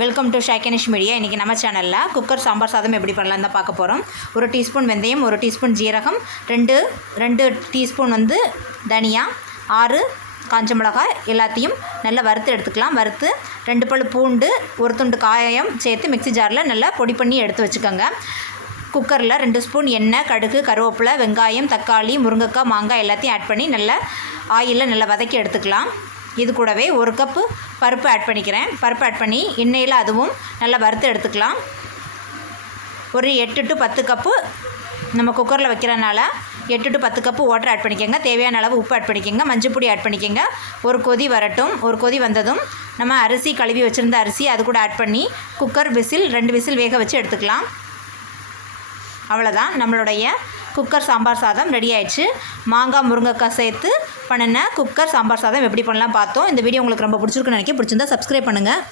Welcome to ஷேக்கனிஷ் media. இன்றைக்கி நம்ம சேனலில் குக்கர் சாம்பார் சாதம் எப்படி பண்ணலாம் தான் பார்க்க போகிறோம். 1 டீஸ்பூன் வெந்தயம், 1 டீஸ்பூன் ஜீரகம், 2 டீஸ்பூன் தனியா, 6 காஞ்ச மிளகாய் எல்லாத்தையும் நல்லா வறுத்து எடுத்துக்கலாம். வறுத்து 2 பல் பூண்டு, 1 துண்டு காயம் சேர்த்து மிக்ஸி ஜாரில் நல்லா பொடி பண்ணி எடுத்து வச்சுக்கோங்க. குக்கரில் 2 ஸ்பூன் எண்ணெய், கடுகு, கருவேப்பிலை, வெங்காயம், தக்காளி, முருங்கைக்காய், மாங்காய் எல்லாத்தையும் ஆட் பண்ணி நல்லா ஆயிலில் நல்லா வதக்கி எடுத்துக்கலாம். இது கூடவே 1 கப்பு பருப்பு ஆட் பண்ணிக்கிறேன். பருப்பு ஆட் பண்ணி எண்ணெயில் அதுவும் நல்லா வறுத்து எடுத்துக்கலாம். ஒரு 8 to 10 கப்பு நம்ம குக்கரில் வைக்கிறனால 8 to 10 கப்பு வாட்டர் ஆட் பண்ணிக்கோங்க. தேவையான அளவு உப்பு ஆட் பண்ணிக்கோங்க. மஞ்சள் பொடி ஆட் பண்ணிக்கோங்க. ஒரு கொதி வரட்டும். ஒரு கொதி வந்ததும் நம்ம அரிசி கழுவி வச்சுருந்த அரிசி அது கூட ஆட் பண்ணி குக்கர் விசில் 2 விசில் வேக வச்சு எடுத்துக்கலாம். அவ்வளோதான், நம்மளுடைய குக்கர் சாம்பார் சாதம் ரெடி ஆயிடுச்சு. மாங்காய், முருங்கைக்காய் சேர்த்து பண்ணின குக்கர் சாம்பார் சாதம் எப்படி பண்ணலாம் பார்த்தோம். இந்த வீடியோ உங்களுக்கு ரொம்ப பிடிச்சிருக்குன்னு நினைக்கிறேன். பிடிச்சிருந்தா சப்ஸ்கிரைப் பண்ணுங்கள்.